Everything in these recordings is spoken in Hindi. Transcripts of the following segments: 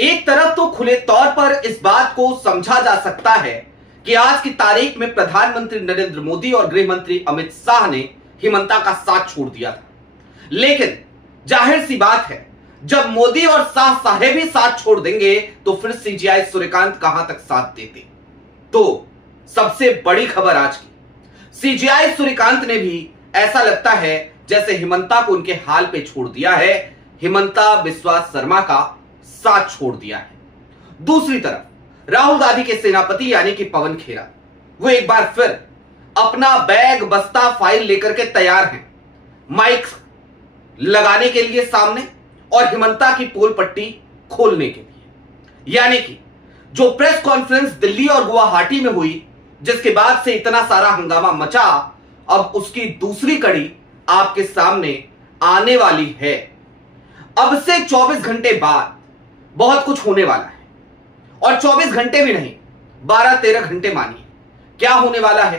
एक तरफ तो खुले तौर पर इस बात को समझा जा सकता है कि आज की तारीख में प्रधानमंत्री नरेंद्र मोदी और गृह मंत्री अमित शाह ने हिमंता का साथ छोड़ दिया था, लेकिन जाहिर सी बात है जब मोदी और शाह साहेब ही साथ छोड़ देंगे तो फिर सीजीआई सूर्यकांत कहां तक साथ देते। तो सबसे बड़ी खबर आज की, सीजीआई सूर्यकांत ने भी ऐसा लगता है जैसे हिमंता को उनके हाल पे छोड़ दिया है, हिमंता बिस्वा शर्मा का साथ छोड़ दिया है। दूसरी तरफ राहुल गांधी के सेनापति यानी कि पवन खेरा, वो एक बार फिर अपना बैग बस्ता फाइल लेकर के तैयार हैं, माइक लगाने के लिए सामने और हिमंता की पोल पट्टी खोलने के लिए। यानी कि जो प्रेस कॉन्फ्रेंस दिल्ली और गुवाहाटी में हुई, जिसके बाद से इतना सारा हंगामा मचा, अब उसकी दूसरी कड़ी आपके सामने आने वाली है। अब से 24 घंटे बाद बहुत कुछ होने वाला है, और 24 घंटे भी नहीं, 12-13 घंटे मानिए। क्या होने वाला है?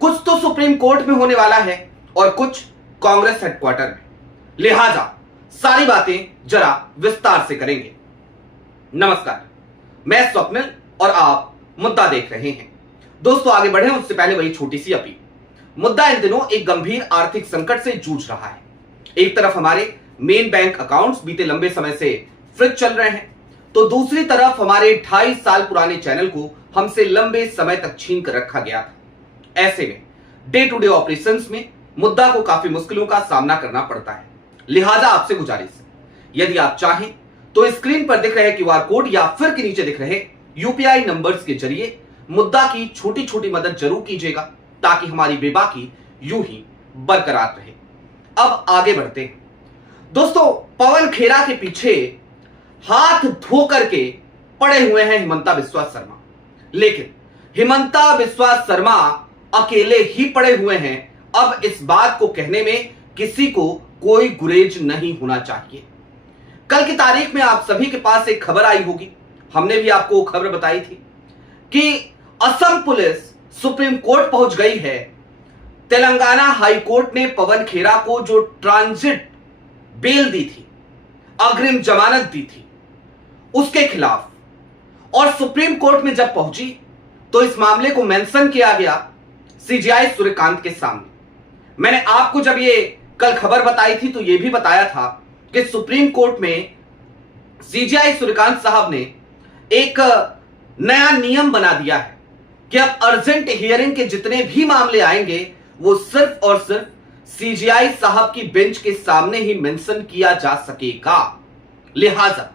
कुछ तो सुप्रीम कोर्ट में होने वाला है और कुछ कांग्रेस हेडक्वार्टर में। लिहाजा सारी बातें जरा विस्तार से करेंगे। नमस्कार, मैं स्वप्निल और आप मुद्दा देख रहे हैं। दोस्तों, आगे बढ़े उससे पहले वही छोटी सी अपील। मुद्दा इन दिनों एक गंभीर आर्थिक संकट से जूझ रहा है। एक तरफ हमारे मेन बैंक अकाउंट्स बीते लंबे समय से फ्रीज चल रहे हैं, तो दूसरी तरफ हमारे 2.5 साल पुराने चैनल को हमसे लंबे समय तक छीन कर रखा गया था। ऐसे में डे टू डे ऑपरेशंस में मुद्दा को काफी मुश्किलों का सामना करना पड़ता है। लिहाजा आपसे गुजारिश है, यदि आप चाहें तो स्क्रीन पर दिख रहे क्यूआर कोड या फिर के नीचे दिख रहे यूपीआई नंबर्स के जरिए मुद्दा की छोटी छोटी मदद जरूर कीजिएगा, ताकि हमारी बेबाकी यूं ही बरकरार रहे। अब आगे बढ़ते हैं। दोस्तों, पवन खेरा के पीछे हाथ धो करके पड़े हुए हैं हिमंता बिस्वा शर्मा, लेकिन हिमंता बिस्वा शर्मा अकेले ही पड़े हुए हैं। अब इस बात को कहने में किसी को कोई गुरेज नहीं होना चाहिए। कल की तारीख में आप सभी के पास एक खबर आई होगी, हमने भी आपको खबर बताई थी कि असम पुलिस सुप्रीम कोर्ट पहुंच गई है। तेलंगाना हाई कोर्ट ने पवन खेरा को जो ट्रांजिट बेल दी थी, अग्रिम जमानत दी थी, उसके खिलाफ, और सुप्रीम कोर्ट में जब पहुंची तो इस मामले को मेंशन किया गया सीजीआई सूर्यकांत के सामने। मैंने आपको जब ये कल खबर बताई थी तो यह भी बताया था कि सुप्रीम कोर्ट में सीजीआई सूर्यकांत साहब ने एक नया नियम बना दिया है कि अब अर्जेंट हियरिंग के जितने भी मामले आएंगे वो सिर्फ और सिर्फ सीजीआई साहब की बेंच के सामने ही मेंशन किया जा सकेगा। लिहाजा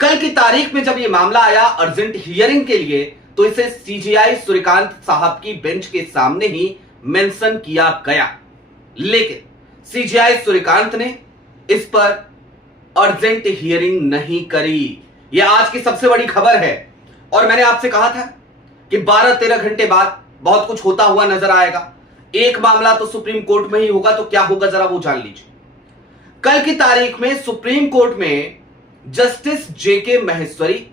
कल की तारीख में जब यह मामला आया अर्जेंट हियरिंग के लिए, तो इसे सीजीआई सूर्यकांत साहब की बेंच के सामने ही मेंशन किया गया, लेकिन सीजीआई सूर्यकांत ने इस पर अर्जेंट हियरिंग नहीं करी। यह आज की सबसे बड़ी खबर है, और मैंने आपसे कहा था कि 12-13 घंटे बाद बहुत कुछ होता हुआ नजर आएगा। एक मामला तो सुप्रीम कोर्ट में ही होगा, तो क्या होगा जरा वो जान लीजिए। कल की तारीख में सुप्रीम कोर्ट में जस्टिस जेके महेश्वरी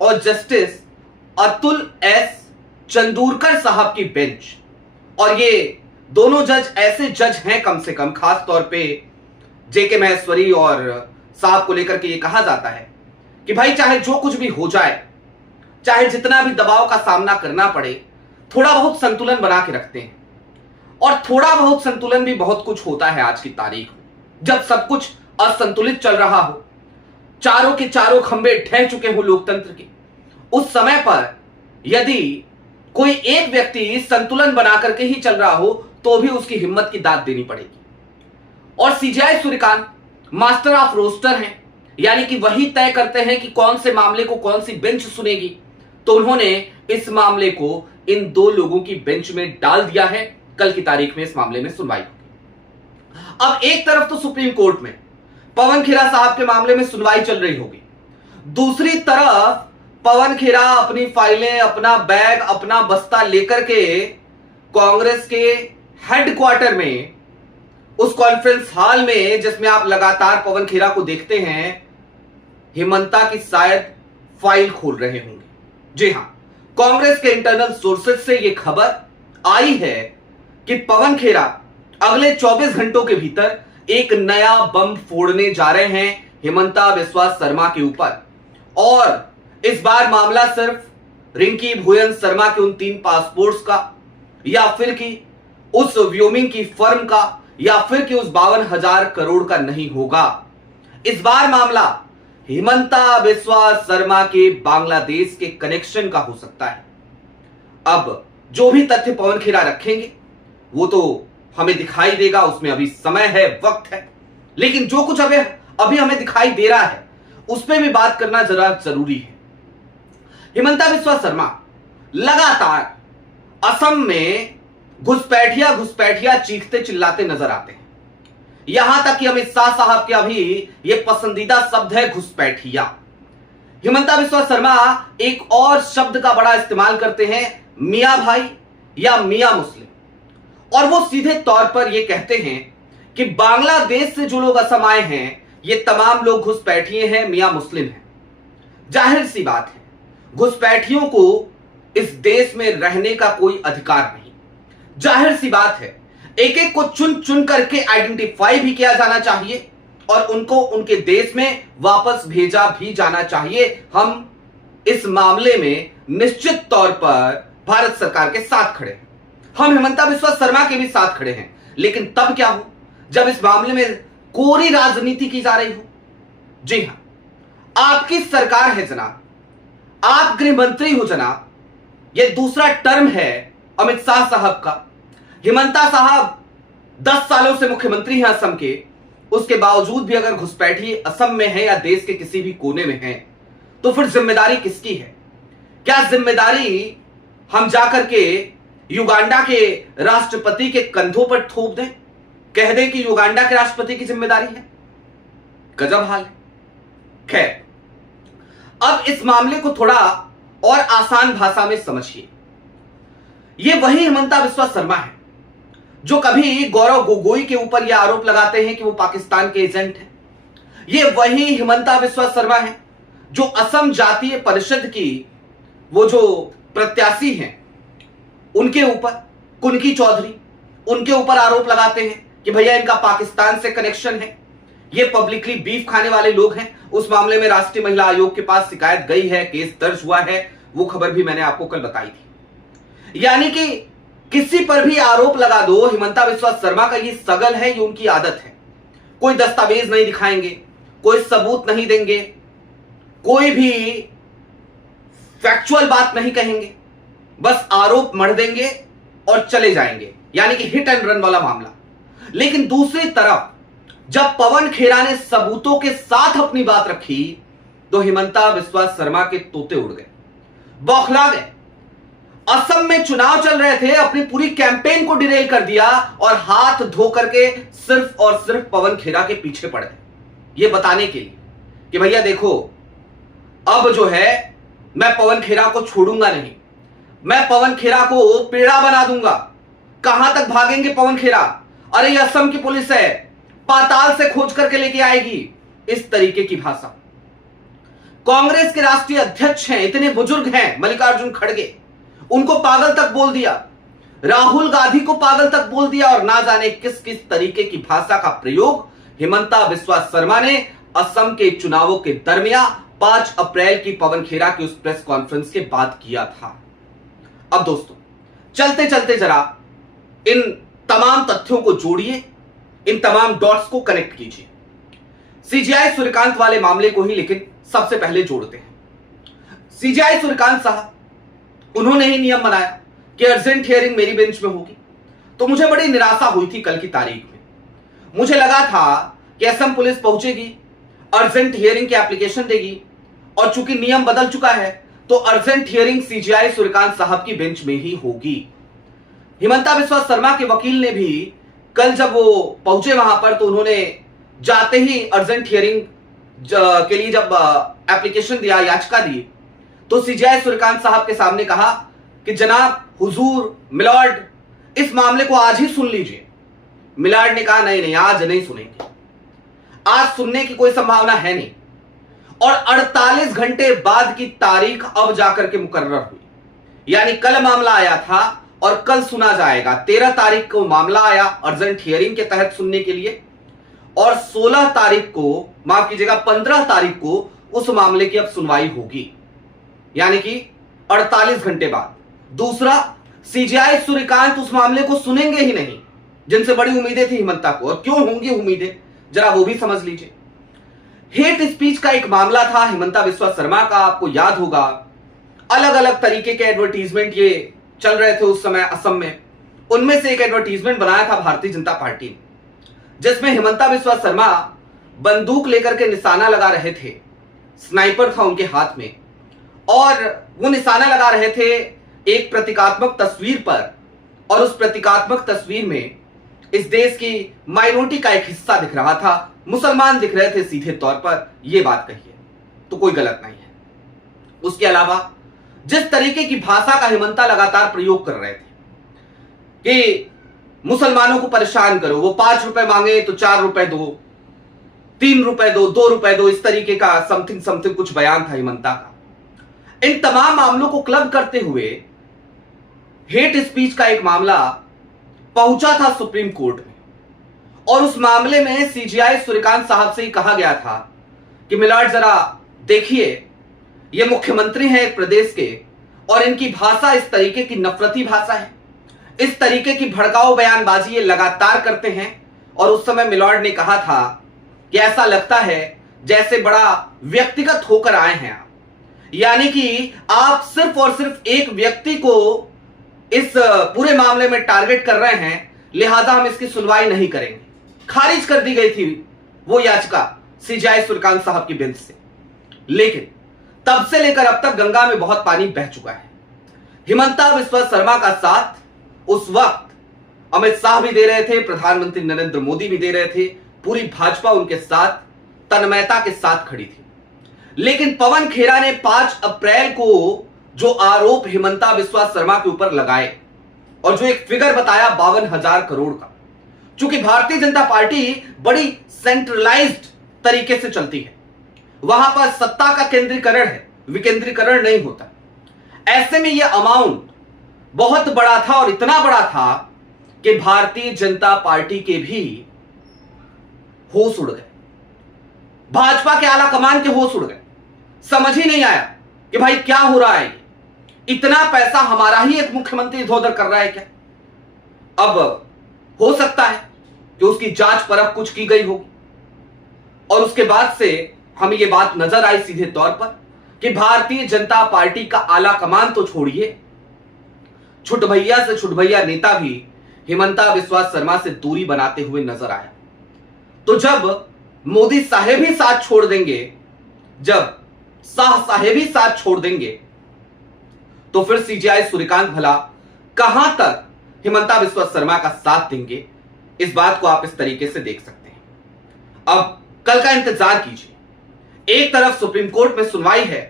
और जस्टिस अतुल एस चंदूरकर साहब की बेंच, और ये दोनों जज ऐसे जज हैं, कम से कम खास तौर पे जेके महेश्वरी और साहब को लेकर के ये कहा जाता है कि भाई चाहे जो कुछ भी हो जाए, चाहे जितना भी दबाव का सामना करना पड़े, थोड़ा बहुत संतुलन बना के रखते हैं। और थोड़ा बहुत संतुलन भी बहुत कुछ होता है आज की तारीख में, जब सब कुछ असंतुलित चल रहा हो, चारों के चारों खंबे ढह चुके हो लोकतंत्र के, उस समय पर यदि कोई एक व्यक्ति संतुलन बना करके ही चल रहा हो तो भी उसकी हिम्मत की दाद देनी पड़ेगी। और CGI Suryakant master of roster हैं, यानी कि वही तय करते हैं कि कौन से मामले को कौन सी बेंच सुनेगी। तो उन्होंने इस मामले को इन दो लोगों की बेंच में डाल दिया है। कल की तारीख में इस मामले में सुनवाई होगी। अब एक तरफ तो सुप्रीम कोर्ट में पवन खेरा साहब के मामले में सुनवाई चल रही होगी, दूसरी तरफ पवन खेरा अपनी फाइलें, अपना बैग, अपना बस्ता लेकर के कांग्रेस के हेडक्वार्टर में, उस कॉन्फ्रेंस हॉल में जिसमें आप लगातार पवन खेरा को देखते हैं, हिमंता की शायद फाइल खोल रहे होंगे। जी हां, कांग्रेस के इंटरनल सोर्सेज से यह खबर आई है कि पवन खेरा अगले 24 घंटों के भीतर एक नया बम फोड़ने जा रहे हैं हिमंता बिस्वा शर्मा के ऊपर, और इस बार मामला सिर्फ रिंकी भुयन शर्मा के उन 3 पासपोर्ट्स का, या फिर कि उस व्योमिंग की फर्म का, या फिर कि उस 52,000 करोड़ का नहीं होगा। इस बार मामला हिमंता बिस्वा शर्मा के बांग्लादेश के कनेक्शन का हो सकता है। अब जो भी तथ्य पवन खेरा रखेंगे वो तो हमें दिखाई देगा, उसमें अभी समय है, वक्त है, लेकिन जो कुछ अभी हमें दिखाई दे रहा है उस पर भी बात करना जरा जरूरी है। हिमंता बिस्वा शर्मा लगातार असम में घुसपैठिया चीखते चिल्लाते नजर आते हैं। यहां तक कि अमित शाह साहब के अभी यह पसंदीदा शब्द है घुसपैठिया। हिमंता बिस्वा शर्मा एक और शब्द का बड़ा इस्तेमाल करते हैं, मियां भाई या मियां मुस्लिम, और वो सीधे तौर पर यह कहते हैं कि बांग्लादेश से जो लोग असम आए हैं ये तमाम लोग घुसपैठिए हैं, मियां मुस्लिम हैं। जाहिर सी बात है, घुसपैठियों को इस देश में रहने का कोई अधिकार नहीं। जाहिर सी बात है, एक एक को चुन चुन करके आइडेंटिफाई भी किया जाना चाहिए और उनको उनके देश में वापस भेजा भी जाना चाहिए। हम इस मामले में निश्चित तौर पर भारत सरकार के साथ खड़े हैं, हम हिमंता बिस्वा शर्मा के भी साथ खड़े हैं, लेकिन तब क्या हो जब इस मामले में कोरी राजनीति की जा रही हो। जी हां, आपकी सरकार है जनाब, आप गृह मंत्री हो जनाब, यह दूसरा टर्म है अमित शाह साहब का। हिमंता साहब 10 सालों से मुख्यमंत्री हैं असम के, उसके बावजूद भी अगर घुसपैठी असम में है या देश के किसी भी कोने में है तो फिर जिम्मेदारी किसकी है? क्या जिम्मेदारी हम जाकर के युगांडा के राष्ट्रपति के कंधों पर थोप दें, कह दें कि युगांडा के राष्ट्रपति की जिम्मेदारी है? गजब हाल है। खैर, अब इस मामले को थोड़ा और आसान भाषा में समझिए। यह वही हिमंता बिस्वा शर्मा है जो कभी गौरव गोगोई के ऊपर यह आरोप लगाते हैं कि वो पाकिस्तान के एजेंट हैं। यह वही हिमंता बिस्वा शर्मा है जो असम जातीय परिषद की वो जो प्रत्याशी हैं उनके ऊपर, कुनकी चौधरी, उनके ऊपर आरोप लगाते हैं कि भैया इनका पाकिस्तान से कनेक्शन है, ये पब्लिकली बीफ खाने वाले लोग हैं। उस मामले में राष्ट्रीय महिला आयोग के पास शिकायत गई है, केस दर्ज हुआ है, वो खबर भी मैंने आपको कल बताई थी। यानी कि किसी पर भी आरोप लगा दो, हिमंता बिस्वा शर्मा का ये सगल है, ये उनकी आदत है। कोई दस्तावेज नहीं दिखाएंगे, कोई सबूत नहीं देंगे, कोई भी फैक्चुअल बात नहीं कहेंगे, बस आरोप मढ़ देंगे और चले जाएंगे, यानी कि हिट एंड रन वाला मामला। लेकिन दूसरी तरफ जब पवन खेरा ने सबूतों के साथ अपनी बात रखी तो हिमंता बिस्वा शर्मा के तोते उड़ गए, बौखला गए। असम में चुनाव चल रहे थे, अपनी पूरी कैंपेन को डिरेल कर दिया और हाथ धो करके सिर्फ और सिर्फ पवन खेरा के पीछे पड़ गए, ये बताने के लिए कि भैया देखो, अब जो है मैं पवन खेरा को छोड़ूंगा नहीं, मैं पवन खेरा को पेड़ा बना दूंगा। कहां तक भागेंगे पवन खेरा? अरे ये असम की पुलिस है, पाताल से खोज करके लेके आएगी, इस तरीके की भाषा। कांग्रेस के राष्ट्रीय अध्यक्ष हैं, इतने बुजुर्ग हैं मल्लिकार्जुन खड़गे, उनको पागल तक बोल दिया, राहुल गांधी को पागल तक बोल दिया, और ना जाने किस किस तरीके की भाषा का प्रयोग हिमंता बिस्वा शर्मा ने असम के चुनावों के दरमियान 5 अप्रैल की पवन खेरा की उस प्रेस कॉन्फ्रेंस के बाद किया था। अब दोस्तों, चलते चलते जरा इन तमाम तथ्यों को जोड़िए, इन तमाम डॉट्स को कनेक्ट कीजिए। सीजेआई सूर्यकांत वाले मामले को ही लेकिन सबसे पहले जोड़ते हैं। सीजेआई सूर्यकांत साहब, उन्होंने ही नियम बनाया कि अर्जेंट हियरिंग मेरी बेंच में होगी, तो मुझे बड़ी निराशा हुई थी कल की तारीख में। मुझे लगा था कि असम पुलिस पहुंचेगी, अर्जेंट हियरिंग की एप्लीकेशन देगी, और चूंकि नियम बदल चुका है तो अर्जेंट हियरिंग सीजेआई सूर्यकांत साहब की बेंच में ही होगी। हिमंता बिस्वा शर्मा के वकील ने भी कल जब वो पहुंचे वहां पर तो उन्होंने जाते ही अर्जेंट हियरिंग के लिए जब एप्लीकेशन दिया, याचिका दी, तो सीजेआई सूर्यकांत साहब के सामने कहा कि जनाब हुजूर मिलॉर्ड, इस मामले को आज ही सुन लीजिए। मिलॉर्ड ने कहा नहीं नहीं, आज नहीं सुनेंगे, आज सुनने की कोई संभावना है नहीं। और 48 घंटे बाद की तारीख अब जाकर के मुकर्रर हुई, यानी कल मामला आया था और कल सुना जाएगा। 13 तारीख को मामला आया अर्जेंट हियरिंग के तहत सुनने के लिए, और 16 तारीख को, माफ कीजिएगा 15 तारीख को उस मामले की अब सुनवाई होगी, यानी कि 48 घंटे बाद। दूसरा, सीजेआई सूर्यकांत उस मामले को सुनेंगे ही नहीं जिनसे बड़ी उम्मीदें थी हिमंता को। और क्यों होंगी उम्मीदें, जरा वो भी समझ लीजिए। हेट स्पीच का एक मामला था हिमंता बिस्वा शर्मा का, आपको याद होगा। अलग अलग तरीके के एडवर्टीजमेंट ये चल रहे थे उस समय असम में। उनमें से एक एडवर्टीजमेंट बनाया था भारतीय जनता पार्टी ने, जिसमें हिमंता बिस्वा शर्मा बंदूक लेकर के निशाना लगा रहे थे। स्नाइपर था उनके हाथ में और वो निशाना लगा रहे थे एक प्रतीकात्मक तस्वीर पर, और उस प्रतीकात्मक तस्वीर में इस देश की माइनॉरिटी का एक हिस्सा दिख रहा था, मुसलमान दिख रहे थे सीधे तौर पर। यह बात कही है तो कोई गलत नहीं है। उसके अलावा जिस तरीके की भाषा का हिमंता लगातार प्रयोग कर रहे थे कि मुसलमानों को परेशान करो, वो 5 रुपए मांगे तो 4 रुपए दो, 3 रुपए दो, 2 रुपए दो, इस तरीके का समथिंग समथिंग कुछ बयान था हिमंता का। इन तमाम मामलों को क्लब करते हुए हेट स्पीच का एक मामला पहुंचा था सुप्रीम कोर्ट में, और उस मामले में सीजेआई सूर्यकांत साहब से ही कहा गया था कि मिलाड जरा देखिए, ये मुख्यमंत्री हैं एक प्रदेश के और इनकी भाषा इस तरीके की नफरती भाषा है, इस तरीके की भड़काऊ बयानबाजी ये लगातार करते हैं। और उस समय मिलॉर्ड ने कहा था कि ऐसा लगता है जैसे बड़ा व्यक्तिगत होकर आए हैं आप, यानी कि आप सिर्फ और सिर्फ एक व्यक्ति को इस पूरे मामले में टारगेट कर रहे हैं, लिहाजा हम इसकी सुनवाई नहीं करेंगे। खारिज कर दी गई थी वो याचिका सीजेआई सूर्यकांत साहब की बेंच से। लेकिन तब से लेकर अब तक गंगा में बहुत पानी बह चुका है। हिमंता बिस्वा शर्मा का साथ उस वक्त अमित शाह भी दे रहे थे, प्रधानमंत्री नरेंद्र मोदी भी दे रहे थे, पूरी भाजपा उनके साथ तन्मयता के साथ खड़ी थी। लेकिन पवन खेरा ने 5 अप्रैल को जो आरोप हिमंता बिस्वा शर्मा के ऊपर लगाए और जो एक फिगर बताया 52,000 करोड़ का, चूंकि भारतीय जनता पार्टी बड़ी सेंट्रलाइज्ड तरीके से चलती है, वहां पर सत्ता का केंद्रीकरण है, विकेंद्रीकरण नहीं होता। ऐसे में यह अमाउंट बहुत बड़ा था और इतना बड़ा था कि भारतीय जनता पार्टी के भी होश उड़ गए, भाजपा के आला कमान के होश उड़ गए। समझ ही नहीं आया कि भाई क्या हो रहा है, इतना पैसा हमारा ही एक मुख्यमंत्री इधर उधर कर रहा है क्या। अब हो सकता है कि उसकी जांच परख कुछ की गई होगी और उसके बाद से हमें यह बात नजर आई सीधे तौर पर कि भारतीय जनता पार्टी का आला कमान तो छोड़िए, छुटभैया से छुटभैया नेता भी हिमंता बिस्वा शर्मा से दूरी बनाते हुए नजर आया। तो जब मोदी साहेब ही साथ छोड़ देंगे, जब शाह साहेब ही साथ छोड़ देंगे, तो फिर सीजेआई सूर्यकांत भला कहां तक हिमंता बिस्वा शर्मा का साथ देंगे। इस बात को आप इस तरीके से देख सकते हैं। अब कल का इंतजार कीजिए। एक तरफ सुप्रीम कोर्ट में सुनवाई है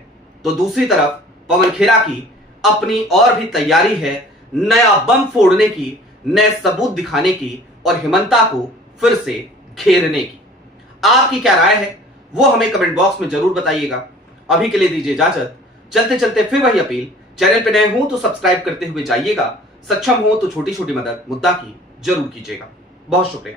तो दूसरी तरफ पवन खेरा की अपनी और भी तैयारी है नया बम फोड़ने की, नए सबूत दिखाने की और हिमंता को फिर से घेरने की। आपकी क्या राय है वो हमें कमेंट बॉक्स में जरूर बताइएगा। अभी के लिए दीजिए इजाजत। चलते चलते फिर वही अपील, चैनल पे नए हो तो सब्सक्राइब करते हुए जाइएगा, सक्षम हो तो छोटी छोटी मदद मुद्दा की जरूर कीजिएगा। बहुत शुक्रिया।